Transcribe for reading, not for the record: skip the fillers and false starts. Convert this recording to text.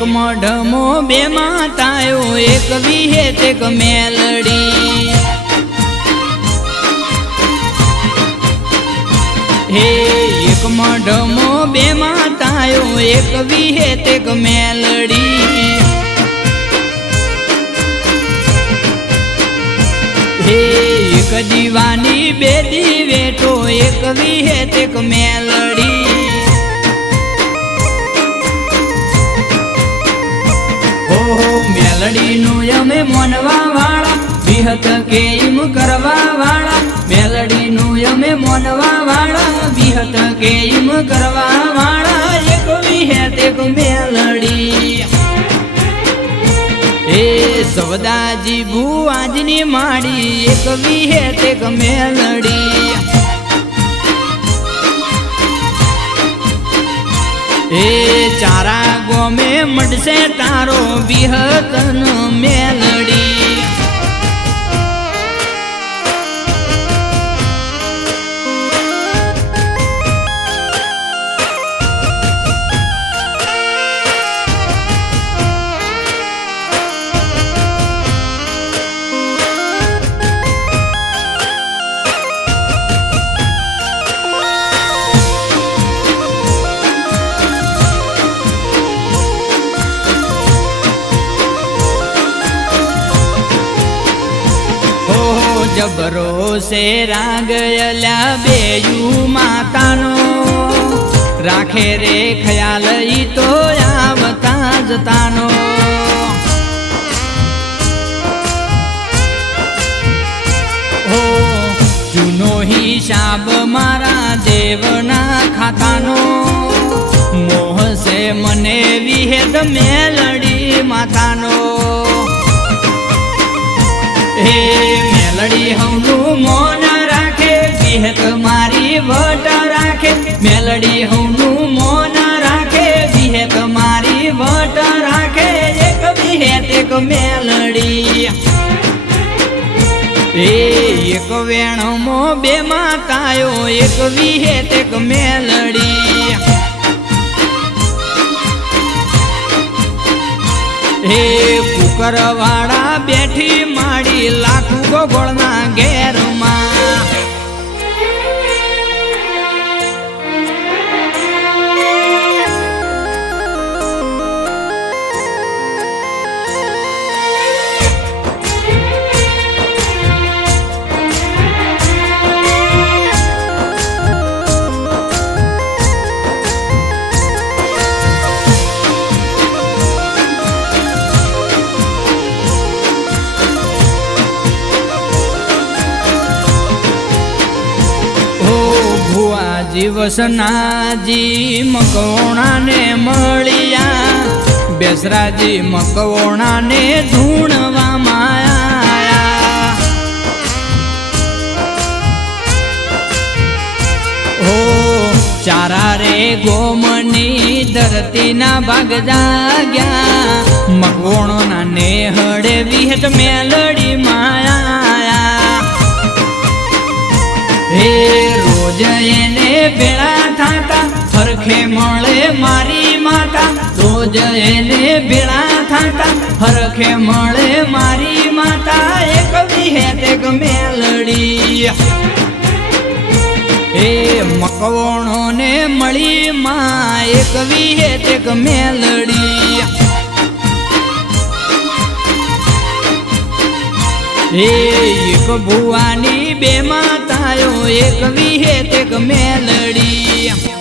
एक मढमो बे मातायो एक विहेत एक मेलडी हे एक मढमो बे मातायो एक विहेत एक मेलडी हे एक दीवानी बे दीवेटो एक विहेत एक मेलडी मेलडी नु यमे मोनवा वाला विहत के इम करवा वाला मेलडी नु यमे मोनवा वाला विहत के इम करवा वाला एक विहेत एक मेलडी ए सवदाजी भुवाजनी माड़ी एक विहेत एक मेलडी ए चारा गोमे मडसे तारो बिहतन मेलडी जबरो से रागयल्या बेयू मातानो राखे रे ख्याल ई तो आवता जतानो हो जूनो हिसाब मारा देवना खातानो मोह से मने विहेत मेलडी मातानो हे मेलडी हूँ मोन राखे विहेत मारी वट राखे मेलडी हूँ मोन राखे विहेत मारी वट राखे एक विहेत एक मेलडी एक वेणमो बे मातायो एक विहेत एक मेलडी हे कुकरवाड़ा बैठी माड़ी लाखू गोगोळना घेर मा जीवसनाजी मकवणा ने मळिया बेसराजी मकवणा ने धूणवा माया हो चारा रे गोमनी धरती ना भाग जाग्या मकवणा ने हड़े विहेत मेलडी माया हे रोज एने बेड़ा थाता हरखे मळे मारी माता रोज एने बेड़ा थाता हरखे मळे मारी माता एक विहेत एक मेलडी ए मकवणो ने मळी मा एक विहेत एक मेलडी एक भुवानी बे मातायो एक विहेत एक मेलडी।